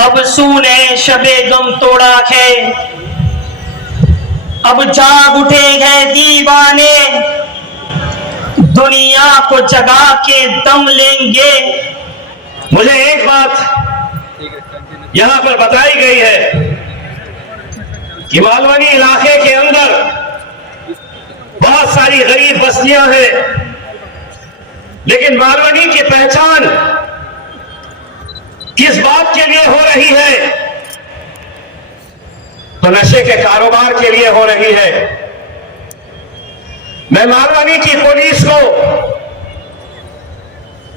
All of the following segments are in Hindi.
अब सूने शबे गम तोड़ा है, अब जाग उठे हैं दीवाने, दुनिया को जगा के दम लेंगे। मुझे एक बात यहां पर बताई गई है कि मालवनी इलाके के अंदर बहुत सारी गरीब बस्तियां हैं, लेकिन मालवनी की पहचान किस बात के लिए हो रही है? तो नशे के कारोबार के लिए हो रही है। मैं मालवनी की पुलिस को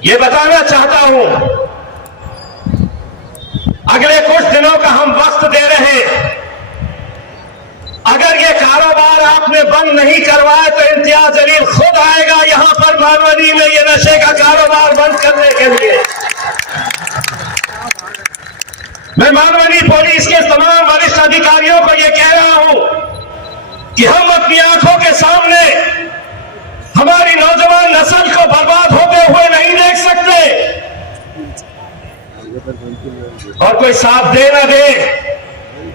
यह बताना चाहता हूं, अगले कुछ दिनों का हम वक्त दे रहे हैं। अगर ये कारोबार आपने बंद नहीं करवाया तो इम्तियाज जलील खुद आएगा यहां पर मालवनी में ये नशे का कारोबार बंद करने के लिए। मैं मालवनी पुलिस के तमाम वरिष्ठ अधिकारियों को यह कह रहा हूं कि हम अपनी आंखों के सामने हमारी नौजवान नस्ल को बर्बाद होते हुए नहीं देख सकते, और कोई साथ दे ना दे,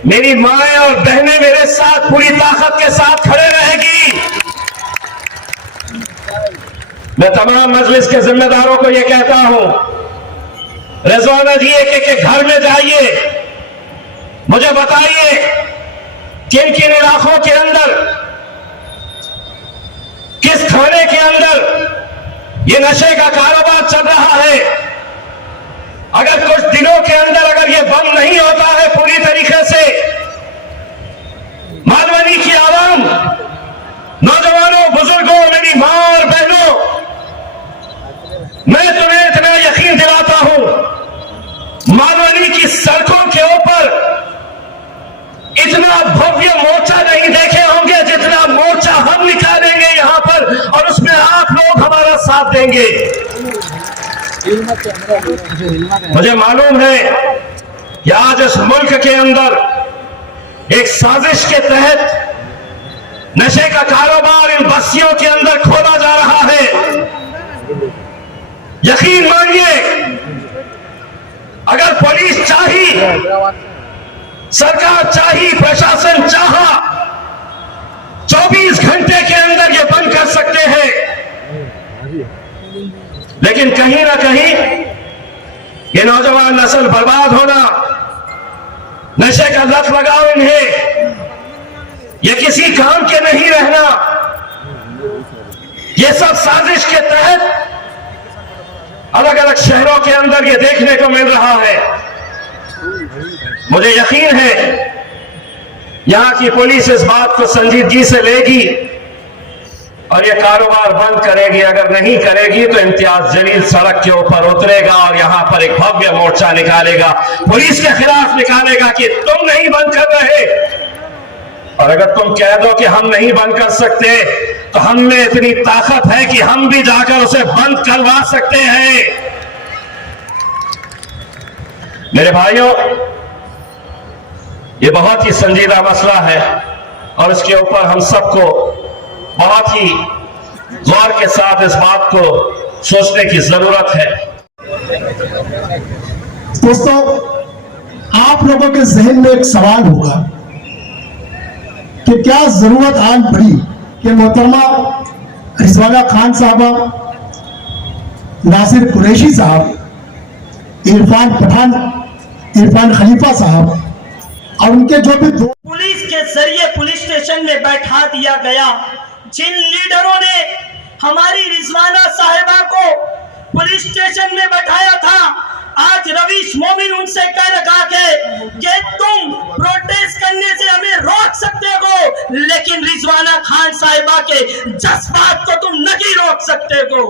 मेरी माएं और बहनें मेरे साथ पूरी ताकत के साथ खड़े रहेगी। मैं तमाम मजलिस के जिम्मेदारों को यह कहता हूं, रिजवाना जी एक घर में जाइए, मुझे बताइए किन किन इलाकों के अंदर, किस थाने के अंदर ये नशे का कारोबार चल रहा है। अगर कुछ दिनों के अंदर अगर ये बंद नहीं होता है पूरी तरीके से, मालवनी की आवाम, नौजवानों, बुजुर्गों, मेरी मां और बहनों, मैं तुम्हें इतना यकीन दिलाता हूं, मालवनी की सड़कों के ऊपर इतना भव्य मोर्चा नहीं देखे होंगे जितना मोर्चा हम निकालेंगे यहां पर, और उसमें आप लोग हमारा साथ देंगे। मुझे मालूम है कि आज इस मुल्क के अंदर एक साजिश के तहत नशे का कारोबार इन बस्तियों के अंदर खोला जा रहा है। यकीन मानिए, अगर पुलिस चाही, सरकार चाही, प्रशासन चाहा, 24 घंटे के अंदर ये बंद कर सकते हैं, लेकिन कहीं ना कहीं ये नौजवान नस्ल बर्बाद होना, नशे का लत लगाओ इन्हें, ये किसी काम के नहीं रहना, ये सब साजिश के तहत अलग अलग शहरों के अंदर ये देखने को मिल रहा है। मुझे यकीन है यहां की पुलिस इस बात को संजीदगी से लेगी और ये कारोबार बंद करेगी। अगर नहीं करेगी तो इम्तियाज जलील सड़क के ऊपर उतरेगा और यहां पर एक भव्य मोर्चा निकालेगा, पुलिस के खिलाफ निकालेगा कि तुम नहीं बंद कर रहे, और अगर तुम कह दो कि हम नहीं बंद कर सकते तो हम में इतनी ताकत है कि हम भी जाकर उसे बंद करवा सकते हैं। मेरे भाइयों, ये बहुत ही संजीदा मसला है और इसके ऊपर हम सबको बहुत ही गौर के साथ इस बात को सोचने की जरूरत है। दोस्तों, आप लोगों के जहन में एक सवाल होगा कि क्या जरूरत आन पड़ी कि मोहतरमा रिजवाना खान साहबा, नासिर कुरैशी साहब, इरफान पठान, इरफान खलीफा साहब और उनके जो भी दो पुलिस के जरिए पुलिस स्टेशन में बैठा दिया गया, जिन लीडरों ने हमारी रिजवाना साहिबा को पुलिस स्टेशन में बैठाया था, आज रवीश मोमिन उनसे कह रखा कि तुम प्रोटेस्ट करने से हमें रोक सकते हो, लेकिन रिजवाना खान साहिबा के जज्बात को तुम नहीं रोक सकते हो।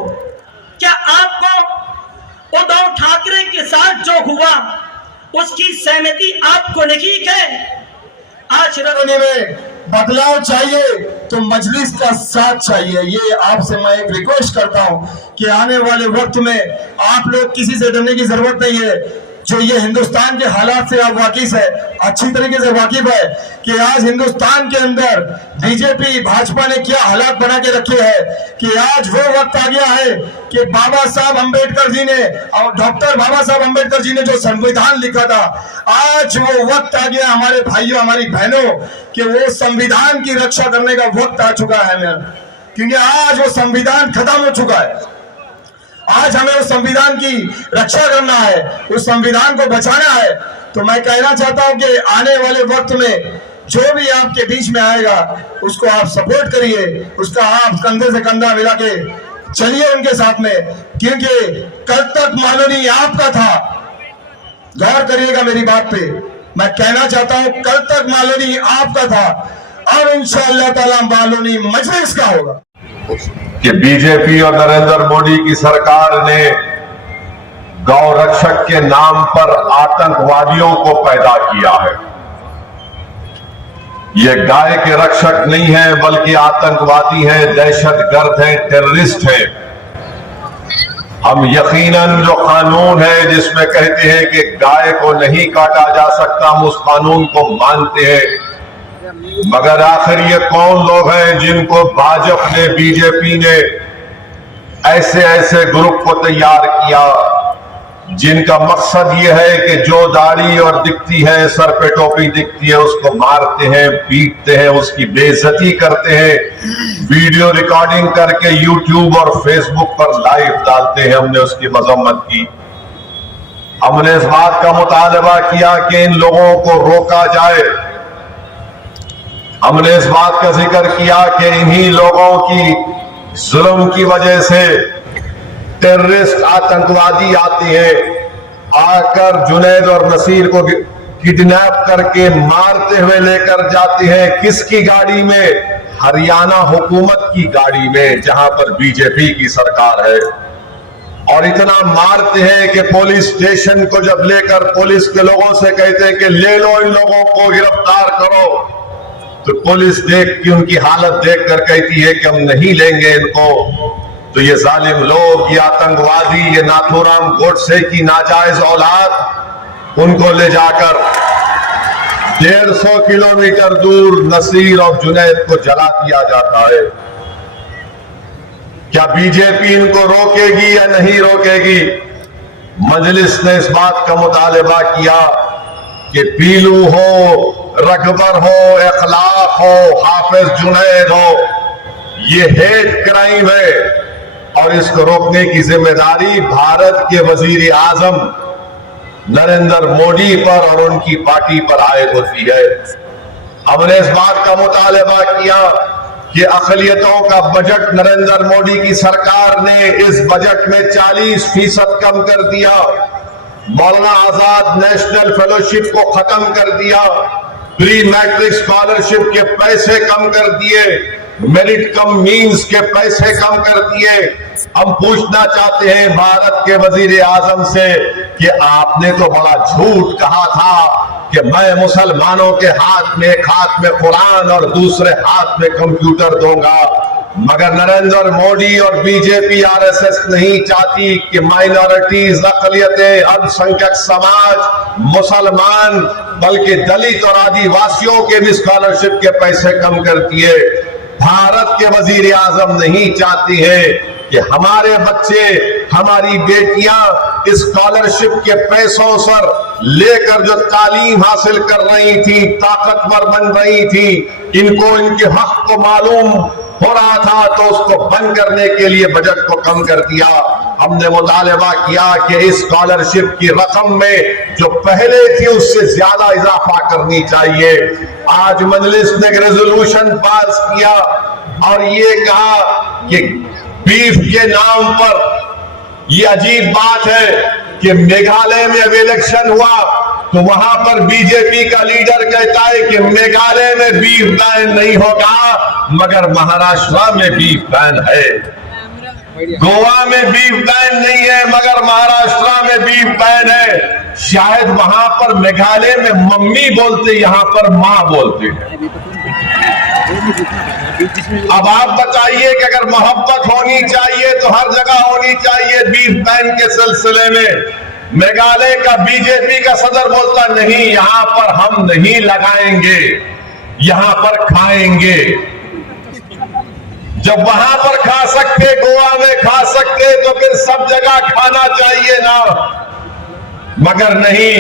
क्या आपको उद्धव ठाकरे के साथ जो हुआ उसकी सहमति आपको नहीं है? आज होने में बदलाव चाहिए तो मजलिस का साथ चाहिए। ये आपसे मैं एक रिक्वेस्ट करता हूं कि आने वाले वक्त में आप लोग किसी से डरने की जरूरत नहीं है। जो ये हिंदुस्तान के हालात से आप वाकिफ है, अच्छी तरीके से वाकिफ है कि आज हिंदुस्तान के अंदर बीजेपी भाजपा ने क्या हालात बना के रखे हैं कि आज वो वक्त आ गया है कि बाबा साहब अंबेडकर जी ने और डॉक्टर बाबा साहब अंबेडकर जी ने जो संविधान लिखा था, आज वो वक्त आ गया हमारे भाइयों हमारी बहनों कि वो संविधान की रक्षा करने का वक्त आ चुका है क्योंकि आज वो संविधान खत्म हो चुका है। आज हमें उस संविधान की रक्षा करना है, उस संविधान को बचाना है। तो मैं कहना चाहता हूं कि आने वाले वक्त में जो भी आपके बीच में आएगा उसको आप सपोर्ट करिए, उसका आप कंधे से कंधा मिला के चलिए उनके साथ में, क्योंकि कल तक माननीय आपका था। गौर करिएगा मेरी बात पे, मैं कहना चाहता हूं कल तक माननीय आपका था, अब इंशाअल्लाह ताला माननीय मजलिस का होगा। कि बीजेपी और नरेंद्र मोदी की सरकार ने गौ रक्षक के नाम पर आतंकवादियों को पैदा किया है। ये गाय के रक्षक नहीं है बल्कि आतंकवादी हैं, दहशतगर्द हैं, टेररिस्ट हैं। हम यकीनन जो कानून है जिसमें कहते हैं कि गाय को नहीं काटा जा सकता, हम उस कानून को मानते हैं, मगर आखिर ये कौन लोग हैं जिनको भाजपा ने बीजेपी ने ऐसे ऐसे ग्रुप को तैयार किया जिनका मकसद ये है कि जो दाढ़ी और दिखती है, सर पे टोपी दिखती है, उसको मारते हैं, पीटते हैं, उसकी बेइज्जती करते हैं, वीडियो रिकॉर्डिंग करके यूट्यूब और फेसबुक पर लाइव डालते हैं। हमने उसकी मजम्मत की। हमने इस बात का मुतालबा किया कि इन लोगों को रोका जाए। हमने इस बात का जिक्र किया कि इन्हीं लोगों की जुल्म की वजह से टेररिस्ट आतंकवादी आते हैं, आकर जुनैद और नसीर को किडनैप करके मारते हुए लेकर जाते हैं। किसकी गाड़ी में? हरियाणा हुकूमत की गाड़ी में, जहां पर बीजेपी की सरकार है। और इतना मारते हैं कि पुलिस स्टेशन को जब लेकर पुलिस के लोगों से कहते हैं कि ले लो इन लोगों को, गिरफ्तार करो, तो पुलिस देख के उनकी हालत देखकर कहती है कि हम नहीं लेंगे इनको। तो ये जालिम लोग, ये आतंकवादी, ये नाथूराम गोडसे की नाजायज औलाद, उनको ले जाकर 150 किलोमीटर दूर नसीर और जुनैद को जला दिया जाता है। क्या बीजेपी इनको रोकेगी या नहीं रोकेगी? मजलिस ने इस बात का मुतालबा किया कि पीलू हो, रकबर हो, इखलाक हो, हाफिज जुनैद हो, ये हेट क्राइम है और इसको रोकने की जिम्मेदारी भारत के वजीर आजम नरेंद्र मोदी पर और उनकी पार्टी पर आयद होती है। हमने इस बात का मुतालबा किया कि अक़लियतों का बजट नरेंद्र मोदी की सरकार ने इस बजट में 40% कम कर दिया। मौलाना आजाद नेशनल फेलोशिप को खत्म कर दिया, प्री मैट्रिक स्कॉलरशिप के पैसे कम कर दिए, मेरिट कम मीन्स के पैसे कम कर दिए। हम पूछना चाहते हैं भारत के वजीर आजम से कि आपने तो बड़ा झूठ कहा था कि मैं मुसलमानों के हाथ में, एक हाथ में कुरान और दूसरे हाथ में कंप्यूटर दूंगा, मगर नरेंद्र मोदी और बीजेपी आरएसएस नहीं चाहती कि माइनॉरिटीज, अक़लियतें, अल्पसंख्यक समाज, मुसलमान, बल्कि दलित और आदिवासियों के भी स्कॉलरशिप के पैसे कम कर दिए। भारत के वजीर आजम नहीं चाहती है कि हमारे बच्चे, हमारी बेटियां स्कॉलरशिप के पैसों पर लेकर जो तालीम हासिल कर रही थी, ताकतवर बन रही थी, इनको इनके हक को मालूम हो रहा था तो उसको बंद करने के लिए बजट को कम कर दिया। हमने मुतालबा किया कि इस स्कॉलरशिप की रकम में जो पहले थी उससे ज्यादा इजाफा करनी चाहिए। आज मजलिस ने एक रेजोल्यूशन पास किया और ये कहा कि बीफ के नाम पर, ये अजीब बात है कि मेघालय में अब इलेक्शन हुआ तो वहां पर बीजेपी का लीडर कहता है कि मेघालय में बीफ बैन नहीं होगा, मगर महाराष्ट्र में बीफ बैन है। गोवा में बीफ बैन नहीं है मगर महाराष्ट्र में बीफ बैन है। शायद वहां पर मेघालय में मम्मी बोलते, यहां पर मां बोलते हैं। अब आप बताइए कि अगर मोहब्बत होनी चाहिए तो हर जगह होनी चाहिए बीफ बैन के सिलसिले में, मेघालय का बीजेपी का सदर बोलता नहीं, यहां पर हम नहीं लगाएंगे, यहां पर खाएंगे। जब वहां पर खा सकते, गोवा में खा सकते, तो फिर सब जगह खाना चाहिए ना। मगर नहीं,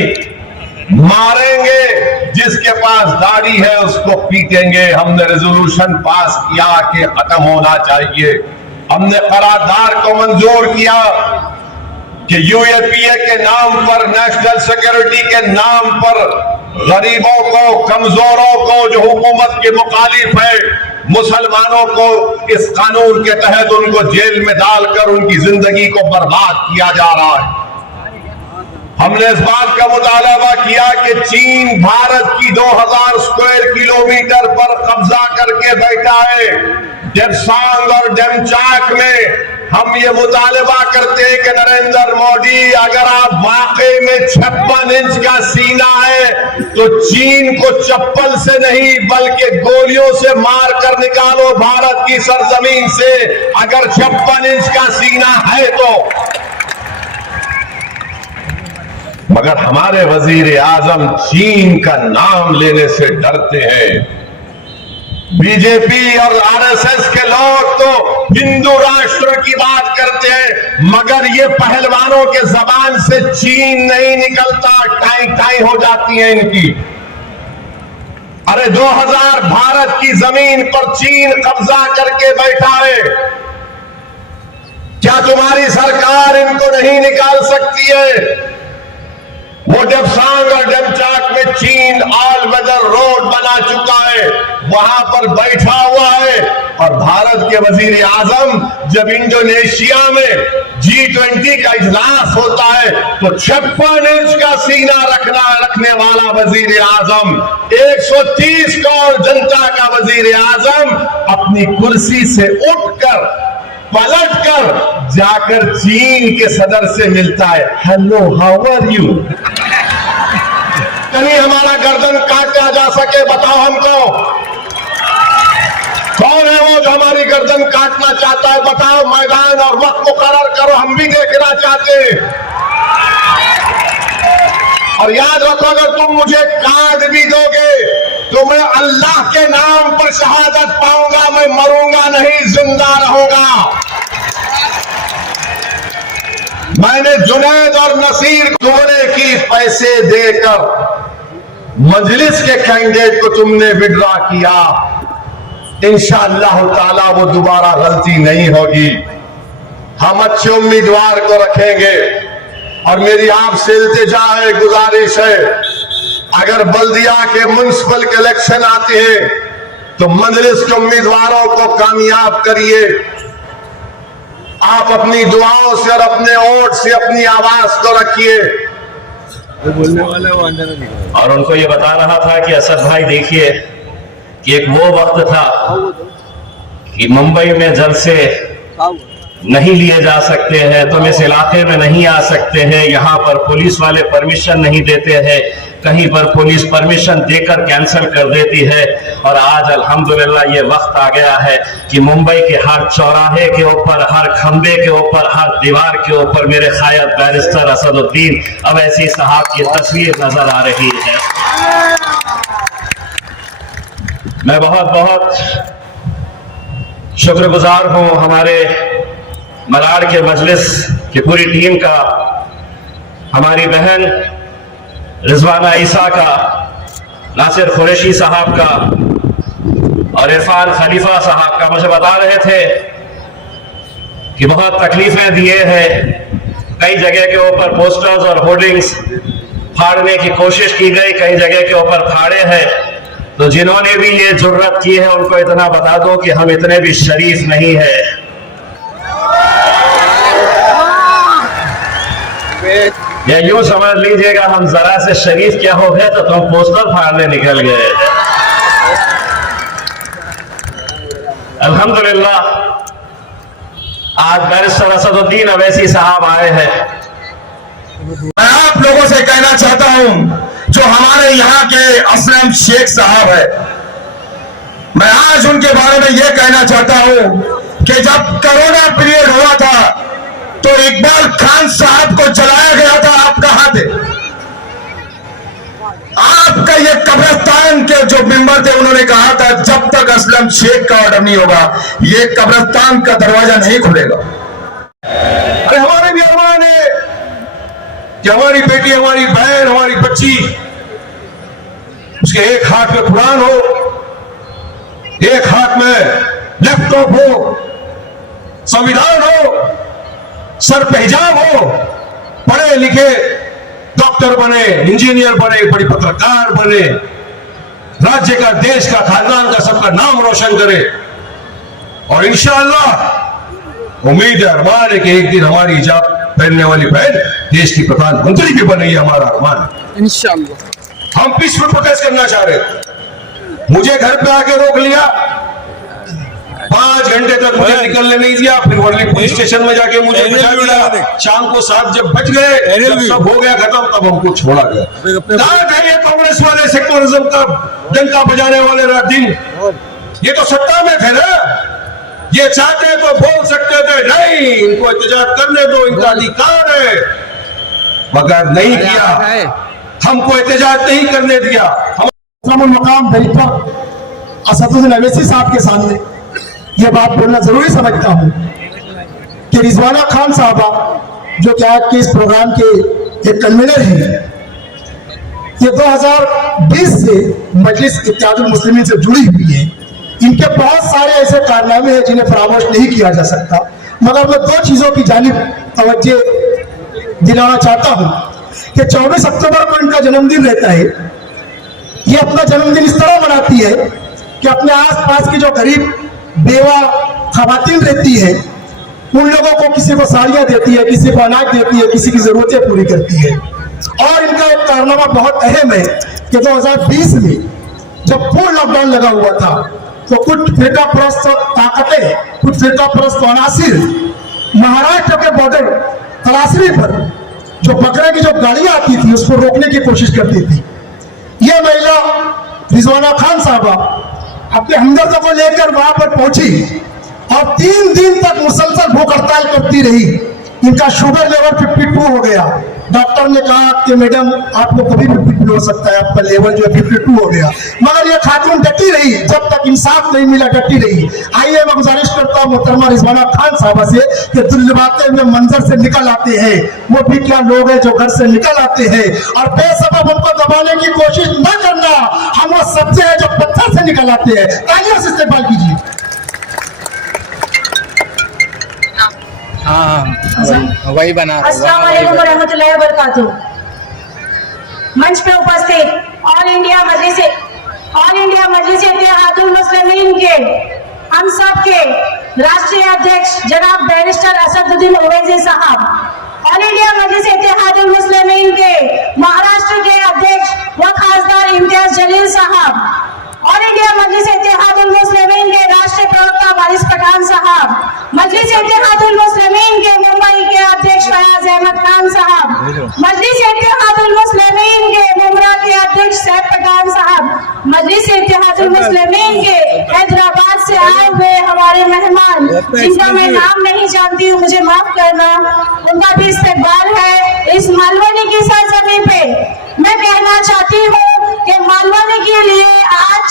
मारेंगे, जिसके पास दाढ़ी है उसको पीटेंगे। हमने रेजोल्यूशन पास किया कि खत्म होना चाहिए। हमने करारदाद को मंजूर किया कि यूएपीए के नाम पर, नेशनल सिक्योरिटी के नाम पर गरीबों को, कमजोरों को, जो हुकूमत के मुखालिफ है, मुसलमानों को इस कानून के तहत उनको जेल में डालकर उनकी जिंदगी को बर्बाद किया जा रहा है। हमने इस बात का मुतालबा किया कि चीन भारत की 2000 स्क्वायर किलोमीटर पर कब्जा करके बैठा है। डेप्सांग और डेमचाक में हम ये मुतालबा करते हैं कि नरेंद्र मोदी, अगर आप वाकई में 56 इंच का सीना है तो चीन को चप्पल से नहीं बल्कि गोलियों से मार कर निकालो भारत की सरजमीन से, अगर 56 इंच का सीना है तो। मगर हमारे वजीर आजम चीन का नाम लेने से डरते हैं। बीजेपी और आरएसएस के लोग तो हिंदू राष्ट्र की बात करते हैं, मगर ये पहलवानों के जबान से चीन नहीं निकलता, टाई टाई हो जाती है इनकी। अरे 2000 भारत की जमीन पर चीन कब्जा करके बैठा है, क्या तुम्हारी सरकार इनको नहीं निकाल सकती है? वो डेप्सांग और डेमचाक में चीन ऑल वेदर रोड बना चुका है, वहां पर बैठा हुआ है। और भारत के वजीर आजम जब इंडोनेशिया में G20 का इजलास होता है तो 56 इंच का सीना रखने वाला वजीर आजम, 130 करोड़ जनता का वजीर आजम अपनी कुर्सी से उठकर पलटकर जाकर चीन के सदर से मिलता है। Hello, how are you? कहीं हमारा गर्दन काटा जा सके, बताओ हमको कौन है वो जो हमारी गर्दन काटना चाहता है? बताओ, मैदान और वक्त मुकर्रर करो, हम भी देखना चाहते हैं। और याद रखो, अगर तुम मुझे काट भी दोगे तो मैं अल्लाह के नाम पर शहादत पाऊंगा, मैं मरूंगा नहीं, जिंदा रहूंगा। मैंने जुनैद और नसीर दोनों की पैसे देकर मजलिस के कैंडिडेट को तुमने विड्रॉ किया, इंशाअल्लाह ताला वो दोबारा गलती नहीं होगी। हम अच्छे उम्मीदवार को रखेंगे। और मेरी आपसे इल्तिजा है, गुजारिश है, अगर बल्दिया के म्युनिसिपल इलेक्शन आते हैं तो मजलिस के उम्मीदवारों को कामयाब करिए। आप अपनी दुआओं से और अपने वोट से अपनी आवाज को रखिए। और उनको ये बता रहा था कि असद भाई देखिए कि एक वो वक्त था कि मुंबई में जलसे नहीं लिए जा सकते हैं, तुम इस इलाके में नहीं आ सकते हैं, यहाँ पर पुलिस वाले परमिशन नहीं देते हैं, कहीं पर पुलिस परमिशन देकर कैंसिल कर देती है। और आज अल्हम्दुलिल्लाह ये वक्त आ गया है कि मुंबई के हर चौराहे के ऊपर, हर खंबे के ऊपर, हर दीवार के ऊपर मेरे क़ायद बैरिस्टर असदुद्दीन अवैसी साहब की तस्वीर नजर आ रही है। मैं बहुत बहुत शुक्रगुजार हूं हमारे मलाड के मजलिस की पूरी टीम का, हमारी बहन रिजवाना ईसा का, नासिर कुरैशी साहब का और इरफान खलीफा साहब का। मुझे बता रहे थे कि बहुत तकलीफें दिए हैं, कई जगह के ऊपर पोस्टर्स और होर्डिंग्स फाड़ने की कोशिश की गई, कई जगह के ऊपर फाड़े हैं। तो जिन्होंने भी ये जुर्रत की है उनको इतना बता दो कि हम इतने भी शरीफ नहीं है। या यूं समझ लीजिएगा हम जरा से शरीफ क्या हो गए तो तुम पोस्टर फाड़ने निकल गए। अल्हम्दुलिल्लाह आज बैरिस्टर असदुद्दीन अवैसी साहब आए हैं। मैं आप लोगों से कहना चाहता हूं, जो हमारे यहाँ के असलम शेख साहब है, मैं आज उनके बारे में यह कहना चाहता हूं कि जब कोरोना पीरियड हुआ था तो इकबाल खान साहब को जलाया गया था, आप कहां थे? आपका ये कब्रिस्तान के जो मेंबर थे उन्होंने कहा था जब तक असलम शेख का ऑर्डर नहीं होगा ये कब्रिस्तान का दरवाजा नहीं खुलेगा। अरे हमारे भी अरमान है कि हमारी बेटी, हमारी बहन, हमारी बच्ची, उसके एक हाथ में कुरान हो, एक हाथ में लैपटॉप हो, संविधान हो, सर पे हिजाब हो, पढ़े लिखे डॉक्टर बने, इंजीनियर बने, बड़ी पत्रकार बने, राज्य का, देश का, खानदान का, सबका नाम रोशन करे। और इंशाअल्लाह उम्मीद है, अरमान है कि एक दिन हमारी हिजाब पहनने वाली बहन देश की प्रधानमंत्री भी बने, हमारा अरमान है इंशाअल्लाह। हम पीसफुल प्रोटेस्ट करना चाह रहे थे, मुझे घर पे आके रोक लिया, 5 घंटे तक मुझे निकलने नहीं दिया, फिर वर्ली पुलिस स्टेशन में जाके मुझे बचा दिया। शाम को 7 जब बज गए, जब सब हो गया खत्म, तब हमको छोड़ा गया। ये कांग्रेस वाले सेक्युलरिज्म का डंका बजाने वाले दिन, ये तो सत्ता में थे ना, ये चाहते तो बोल सकते थे नहीं, इनको एहतजाज करने दो, इनका अधिकार है, मगर नहीं किया, हमको एहतजाज नहीं करने दिया। मकाम दरीपर असदुद्दीन अवैसी साहब के सामने यह बात बोलना जरूरी समझता हूं कि रिजवाना खान साहबा जो कि आज के इस प्रोग्राम के एक कन्वीनर हैं, ये 2020 से मजलिस इत्तेहादुल मुस्लिमीन से जुड़ी हुई है। इनके बहुत सारे ऐसे कारनामे हैं जिन्हें फरामोश नहीं किया जा सकता, मगर मैं 2 चीजों की जानिब तवज्जो दिलाना चाहता हूं कि 24 अक्टूबर को इनका जन्मदिन रहता है। ये अपना जन्मदिन इस तरह मनाती है कि अपने आसपास की जो गरीब बेवा खवातीन रहती है उन लोगों को, किसी को साड़ियां देती है, किसी को अनाज देती है, किसी की जरूरतें पूरी करती है। और इनका एक कारनामा बहुत अहम है कि 2020 में जब पूर्ण लॉकडाउन लगा हुआ था तो कुछ फिरका परस्त ताकतें, कुछ फिरका परस्त अनासिर महाराष्ट्र के बॉर्डर तलाशरी पर जो बकरे की जो गाड़ियां आती थी उसको रोकने की कोशिश करती थी। यह महिला रिजवाना खान साहबा अपने हमदर्दों को लेकर वहां पर पहुंची और 3 दिन तक मुसलसल भूख हड़ताल करती रही। इनका शुगर लेवल 52 हो गया। डॉक्टर ने कहा कि मैडम आपको कभी भी 52 हो सकता है, आपका लेवल जो है 52 हो गया, मगर ये खातून डटी रही, जब तक इंसाफ नहीं मिला डटी रही। आइए मैं गुजारिश करता हूँ मोहतरमा रिजवाना खान साहबा से कि दिलबाते में मंजर से निकल आते हैं, वो भी क्या लोग हैं जो घर से निकल आते हैं, और बेसबब उनको दबाने की कोशिश न करना, हम वो सबसे है जो पत्थर से निकल आते हैं। तालियों से इस्तेमाल कीजिए। वही बना। अस्सलाम वालेकुम रहमतुल्लाहि व बरकातुहू। मंच पे उपस्थित ऑल इंडिया मजलिस इत्तेहादुल मुस्लिमीन के हम सब के राष्ट्रीय अध्यक्ष जनाब बैरिस्टर असदुद्दीन ओवैसी साहब, ऑल इंडिया मजलिस इत्तेहादुल मुस्लिमीन के महाराष्ट्र के अध्यक्ष व खासदार इम्तियाज जलील साहब, ऑल इंडिया मजलिस इत्तेहादुल मुस्लिमीन के राष्ट्रीय प्रवक्ता वारिस पठान साहब, मजलिस इत्तेहादुल मुस्लिमीन के मुंबई के अध्यक्ष फयाज अहमद खान साहब, मजलिस इत्तेहादुल मुस्लिमीन के मुमरा के अध्यक्ष सैफ पठान साहब, मजलिस इत्तेहादुल मुस्लिमीन के हैदराबाद से आए हुए हमारे मेहमान जिनका मैं नाम नहीं जानती हूँ, मुझे माफ करना, उनका भी इस्तकबाल है इस मालवनी की सरजमी पे। मैं कहना चाहती हूँ कि मालवनी के लिए आज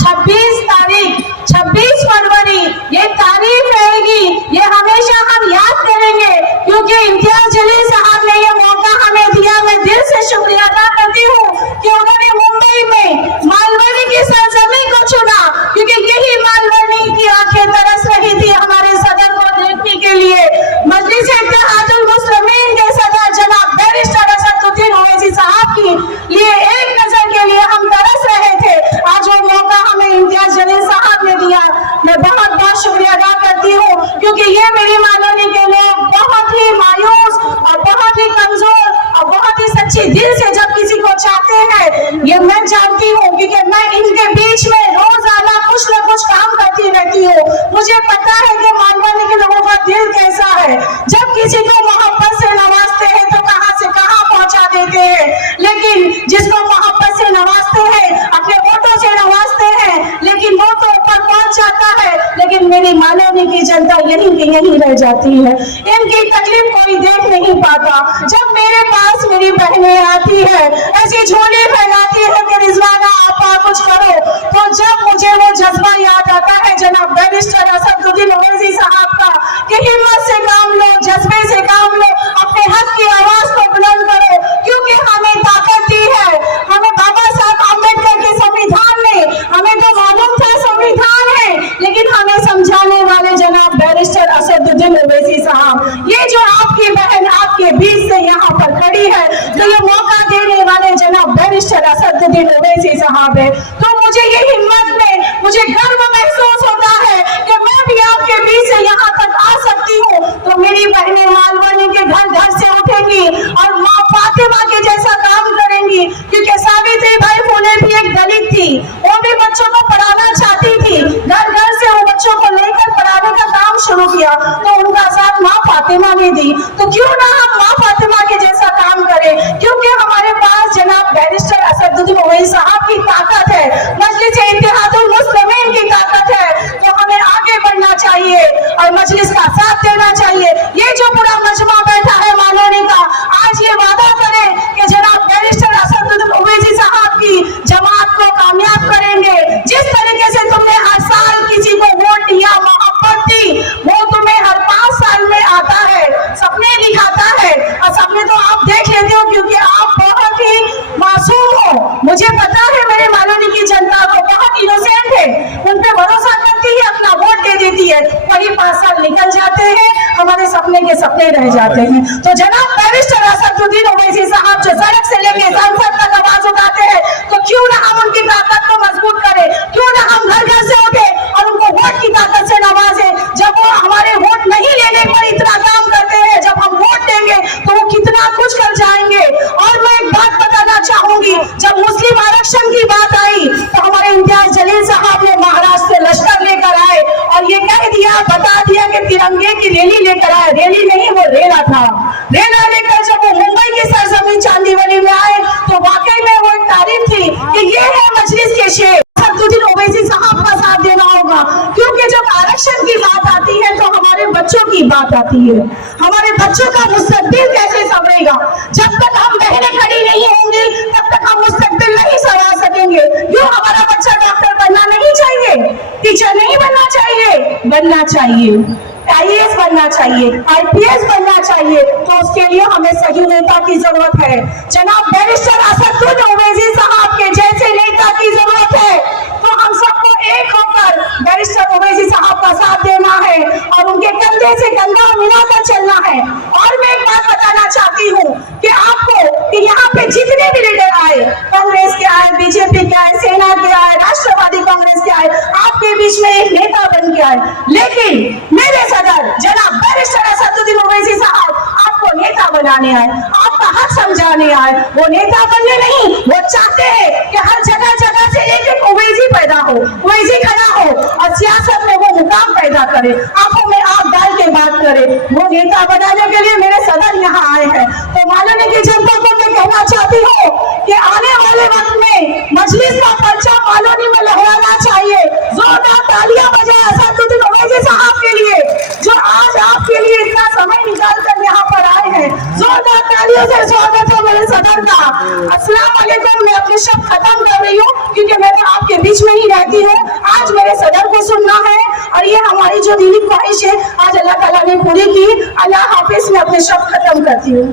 26 फरवरी ये तारीख रहेगी, ये हमेशा हम याद करेंगे, क्योंकि इम्तियाज जलील साहब ने ये मौका हमें दिया। मैं दिल से शुक्रिया अदा करती हूँ कि उन्होंने मुंबई में मालवनी की सरजमी को चुना, क्योंकि यही मालवनी की आंखें तरस रही थी हमारे सदर को देखने के लिए। मजलिस इत्तेहादुल मुस्लिमीन के सदर जनाब बैरिस्टर असदुद्दीन ओवैसी साहब की लिए एक नजर के लिए हम तरस रहे थे। आज वो मौका हमें इम्तियाज जलील साहब ने दिया। मैं बहुत बहुत शुक्रिया अदा करती हूँ, क्योंकि ये मेरी मालवनी के लोग बहुत ही मायूस और बहुत ही कमजोर और बहुत ही सच्चे दिल से जब किसी को चाहते हैं, ये मैं जानती हूँ, क्योंकि मैं इनके बीच में रोजाना कुछ न कुछ काम करती रहती हूँ। मुझे पता है कि मालवनी के लोगों का दिल कैसा है। जब किसी को मोहब्बत से नवाजते हैं तो कहाँ से कहाँ पहुँचा देते हैं, लेकिन जिसको मोहब्बत से नवाजते हैं, अपने वोटों से नवाजते हैं, लेकिन वो तो ऊपर पहुंच चाहता है, लेकिन मेरी मानवनी की जनता यहीं की यहीं रह जाती है। इनकी तकलीफ कोई देख नहीं पाता। जब मेरे पास मेरी बहनें आती है, ऐसी झोली फैलाती है कि रिजवाना आपा कुछ करो, तो जब मुझे वो जज्बा याद आता है जनाब बैरिस्टर असदुद्दीन ओवैसी साहब का कि हिम्मत से काम लो, जज्बे से काम लो, अपने हक की आवाज को बुलंद करो, क्योंकि हमें ताकत दी है। हमें बाबा साहब अम्बेडकर के संविधान ने, हमें तो मालूम था संविधान है, लेकिन हमें समझाने वाले जनाब बैरिस्टर असदुद्दीन ओवैसी साहब, ये जो आपकी बहन आपके बीच से यहाँ पर खड़ी है, तो ये मौका देने वाले जनाब बैरिस्टर असदुद्दीन ओवैसी साहब है। तो मुझे ये हिम्मत में मुझे गर्व महसूस होता है कि मैं भी आपके बीच से यहाँ तक आ सकती हूँ। तो मेरी बहनें मालवनी के घर घर से उठेंगी और माँ फातिमा के जैसा काम करेंगी, क्योंकि सावित्री बाई फुले भी एक दलित थी, वो भी बच्चों को पढ़ाना चाहती थी, घर घर से वो बच्चों को लेकर पढ़ाने का काम शुरू किया, तो उनका साथ माँ फातिमा ने दी। तो क्यों ना हम माँ फातिमा के जैसा काम करें, क्योंकि हमारे पास जनाब बैरिस्टर असदुद्दीन ओवैसी साहब की ताकत है, मजलिस इत्तेहादुल मुस्लिमीन की ताकत है। तो हमें आगे बढ़ना चाहिए और मजलिस का साथ देना चाहिए। ये जो पूरा मजमा बैठा है मानवनी का, आज ये वादा करें कि जनाब बैरिस्टर असदुद्दीन ओवैसी साहब की जमात को कामयाब करेंगे। जिस तरीके से तुमने हर साल किसी को वोट दिया, मोहब्बत दी, वो तुम्हें हर 5 साल में आता है, सपने दिखाता है, और सपने तो आप देख लेते हो क्योंकि आप बहुत ही मासूम हो। मुझे पता है मेरे मानवनी की जनता को बहुत इनोसेंट है, उन पे भरोसा करती है, अपना वोट दे देती है, वही 5 साल निकल जाते हैं, हमारे सपने के सपने रह जाते हैं। तो जनाब बैरिस्टर असदुद्दीन ओवैसी साहब जो सड़क से लेके संसद तक आवाज उठाते हैं, तो क्यों ना हम उनकी ताकत को मजबूत करें, क्यों ना हम घर घर से उठे और उनको वोट की ताकत से नवाजे। जब वो हमारे वोट नहीं लेने पर इतना काम करते हैं, जब हम वोट देंगे तो वो कितना कुछ कर जाएंगे। और मैं एक बात बताना चाहूंगी, जब मुस्लिम आरक्षण की बात आई तो हमारे इम्तियाज जलील साहब ने महाराष्ट्र से लश्कर लेकर आए और ये कह दिया, बता दिया कि तिरंगे की रैली लेकर आए। रैली नहीं, वो रेला था। रेला लेकर जब वो मुंबई की सरजमीन चांदीवली में आए तो वाकई में वो एक तारीफ थी कि ये है मजलिस के शेर। असदुद्दीन ओवैसी साहब का साथ देना होगा, क्योंकि जब आरक्षण की बात आती है तो हमारे बच्चों की बात आती है। हमारे बच्चों का मुस्तकबिल कैसे संवरेगा? जब तक हम बहनें खड़ी नहीं होंगी तब तक हम मुस्तकबिल नहीं संवार सकेंगे। क्यों हमारा बच्चा डॉक्टर बनना नहीं चाहिए, टीचर नहीं बनना चाहिए? बनना चाहिए, IAS बनना चाहिए, IPS बनना चाहिए। तो उसके लिए हमें सही नेता की जरूरत है। जनाब बैरिस्टर असदुद्दीन ओवैसी साहब के जैसे नेता की जरूरत है। तो हम सबको एक होकर बैरिस्टर ओवैसी साहब का साथ देना है और उनके कंधे से कंधा मिलाकर चलना है। और मैं एक बात बताना चाहती हूँ कि आपको कि यहाँ पे जितने भी लीडर आए, कांग्रेस के आए, बीजेपी के आए, सेना के आए, राष्ट्रवादी कांग्रेस के आए, आपके बीच में एक नेता बन के आए, लेकिन मेरे सदर जनाब बैरिस्टर असदुद्दीन ओवैसी साहब आपको नेता बनाने आए, आपका हक समझाने आए। वो नेता बनने नहीं, वो चाहते हैं कि हर जगह जगह से एक ओवैसी पैदा हो, ओवैसी खड़ा हो और सियासत में वो मुकाम पैदा करे, आंखों में आंख डाल के बात करे। वो नेता बनाने के लिए मेरे सदर यहाँ आए हैं। तो माननीय की जनता को मैं कहना चाहती हूँ कि आने वाले वक्त में मजलिस का पर्चा कॉलोनी में लहराना चाहिए। जोरदार तालियां बजाएं असदुद्दीन ओवैसी साहब के लिए, जो आज आपके लिए इतना समय निकाल कर यहाँ पर आए हैं। जोरदार तालियों से स्वागत है मेरे सदर का। अस्सलाम वालेकुम। मैं अपने शब्द खत्म कर रही हूँ क्योंकि मैं तो आपके बीच में ही रहती हूँ। आज मेरे सदर को सुनना है और ये हमारी जो दिली ख्वाहिश है आज अल्लाह ताला ने पूरी की। अल्लाह हाफिज। मैं अपने शब्द खत्म करती हूँ।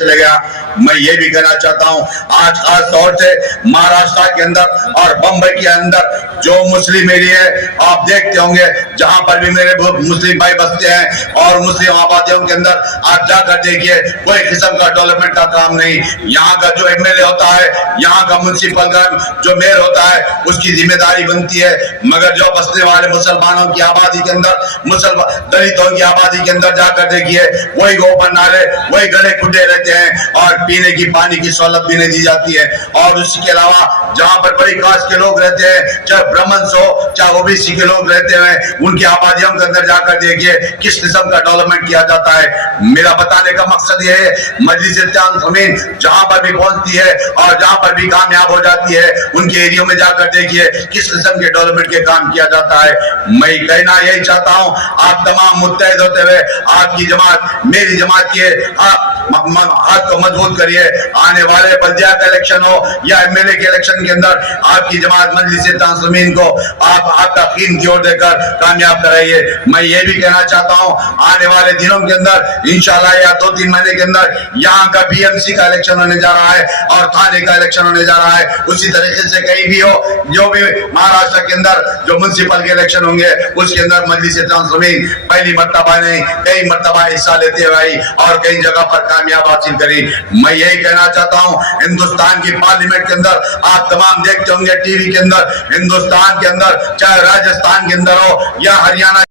चले गया। मैं ये भी कहना चाहता हूँ, आज खास तौर से महाराष्ट्र के अंदर और बम्बई के अंदर जो मुस्लिम एरिया है, आप देखते होंगे जहां पर भी मेरे मुस्लिम भाई बसते हैं और मुस्लिम आबादियों के अंदर आप जाकर देखिए, कोई किस्म का डेवलपमेंट का काम नहीं। यहाँ का जो MLA होता है, यहाँ का म्युनिसिपल का जो मेयर होता है, उसकी जिम्मेदारी बनती है। मगर जो बसने वाले मुसलमानों की आबादी के अंदर, मुसलमान दलितों की आबादी के अंदर जाकर देखिए, वही ओपन नाले, वही गले खुले रहते देते हैं और पीने की पानी की सहूलत भी नहीं दी जाती है। और उसके अलावा जहाँ पर बड़ी कास्ट के लोग रहते हैं, चाहे ब्राह्मण्स हो चाहे ओबीसी के लोग रहते हैं, उनकी आबादियों के अंदर जाकर देखिए किस किस्म का डेवलपमेंट किया जाता है। मेरा बताने का मकसद ये है, मजलिस इत्तेहाद मुस्लिमीन जहाँ पर भी पहुंचती है और जहाँ पर भी कामयाब हो जाती है, उनके एरिया में जाकर देखिए किस किस्म के डेवलपमेंट के काम किया जाता है। मैं कहना यही चाहता हूँ, आप तमाम मुत्तहिद होते हुए आपकी जमात मेरी जमात के हाथ को मजबूत करिए। आने वाले बल्दिया का इलेक्शन हो या एमएलए के इलेक्शन के अंदर आपकी जमात मजलिस इत्तेहाद मुस्लिमीन को आप आपका कीमती वोट देकर कामयाब कराइए। मैं ये भी कहना चाहता हूँ, आने वाले दिनों के अंदर इंशाल्लाह या 2-3 महीने के अंदर यहाँ का बीएमसी का इलेक्शन होने जा रहा है और थाने का इलेक्शन होने जा रहा है। उसी तरीके से कहीं भी हो, जो भी महाराष्ट्र के अंदर जो म्युनिसिपल के इलेक्शन होंगे उसके अंदर मजलिस इत्तेहाद मुस्लिमीन पहली मर्तबा नहीं कई मर्तबा हिस्सा लेते हुए और कई जगह पर कामयाब हासिल करी। मैं यही कहना चाहता हूँ, हिंदुस्तान की पार्लियामेंट के अंदर आप तमाम देखते होंगे टीवी के अंदर, हिंदुस्तान के अंदर चाहे राजस्थान के अंदर हो या हरियाणा,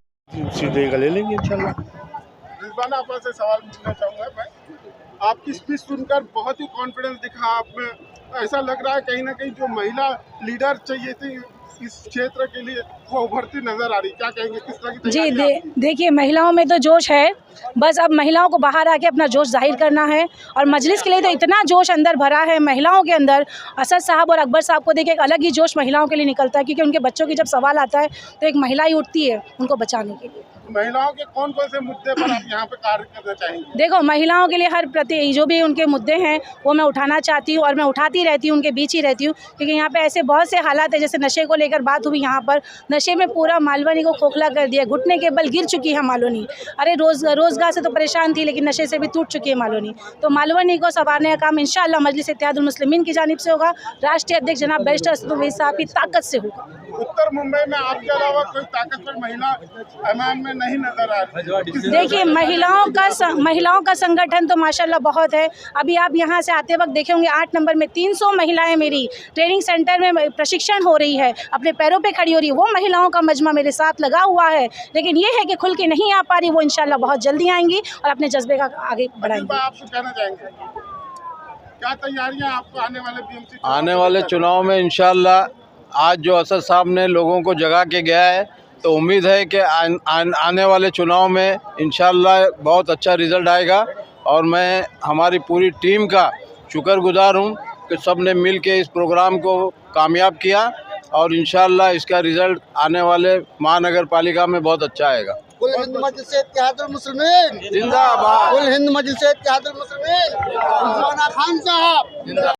सीधे ले लेंगे इंशाल्लाह। रिजवाना आपा से सवाल पूछना चाहूँगा मैं, आपकी स्पीच सुनकर बहुत ही कॉन्फिडेंस दिखा आप में। ऐसा लग रहा है कहीं ना कहीं जो महिला लीडर चाहिए थी इस क्षेत्र के लिए वो उभरती नजर आ रही, क्या कहेंगे, किस तरह की जी देखिए, महिलाओं में तो जोश है, बस अब महिलाओं को बाहर आके अपना जोश जाहिर करना है। और मजलिस के लिए तो इतना जोश अंदर भरा है महिलाओं के अंदर। असद साहब और अकबर साहब को देखिए, एक अलग ही जोश महिलाओं के लिए निकलता है, क्योंकि उनके बच्चों की जब सवाल आता है तो एक महिला ही उठती है उनको बचाने के लिए। महिलाओं के कौन कौन से मुद्दे पर आप यहाँ पे कार्य करना चाहेंगे? देखो, महिलाओं के लिए हर प्रति जो भी उनके मुद्दे हैं वो मैं उठाना चाहती हूँ और मैं उठाती रहती हूँ, उनके बीच ही रहती हूँ। क्योंकि यहाँ पे ऐसे बहुत से हालात है, जैसे नशे को लेकर बात हुई, यहाँ पर नशे में पूरा मालवनी को खोखला कर दिया, घुटने के बल गिर चुकी है मालवनी। अरे रोज़गार से तो परेशान थी, लेकिन नशे से भी टूट चुकी है मालवनी। तो मालवनी को संवारने का काम इंशाअल्लाह मजलिस इत्तेहादुल मुस्लिमीन की जानिब से होगा, राष्ट्रीय अध्यक्ष जनाब बैरिस्टर असद उवैस साहब की ताकत से होगा। उत्तर मुंबई में आपके अलावा कोई ताकतवर महिला ऐवान में नहीं नजर आ रही। देखिए, महिलाओं का संगठन तो माशाल्लाह बहुत है। अभी आप यहाँ से आते वक्त देखे होंगे 8 नंबर में 300 महिलाएं मेरी ट्रेनिंग सेंटर में प्रशिक्षण हो रही है, अपने पैरों पे खड़ी हो रही है। वो महिलाओं का मजमा मेरे साथ लगा हुआ है, लेकिन ये है कि खुल के नहीं आ पा रही। वो इंशाल्लाह बहुत जल्दी आएंगी और अपने जज्बे का आगे बढ़ाएंगी। आपको कहना चाहेंगे क्या तैयारियां आपको आने वाले चुनाव में इंशाल्लाह आज जो असद साहब ने लोगों को जगा के गया है, तो उम्मीद है कि आने वाले चुनाव में इंशाल्लाह बहुत अच्छा रिज़ल्ट आएगा। और मैं हमारी पूरी टीम का शुक्रगुजार हूं कि सब ने मिल के इस प्रोग्राम को कामयाब किया और इंशाल्लाह इसका रिज़ल्ट आने वाले महानगर पालिका में बहुत अच्छा आएगा। कुल हिंद मजलिस इत्तेहादुल मुस्लिमीन जिंदाबाद। कुल हिंद मजलिस इत्तेहादुल मुस्लिमीन। रिजवाना खान साहब।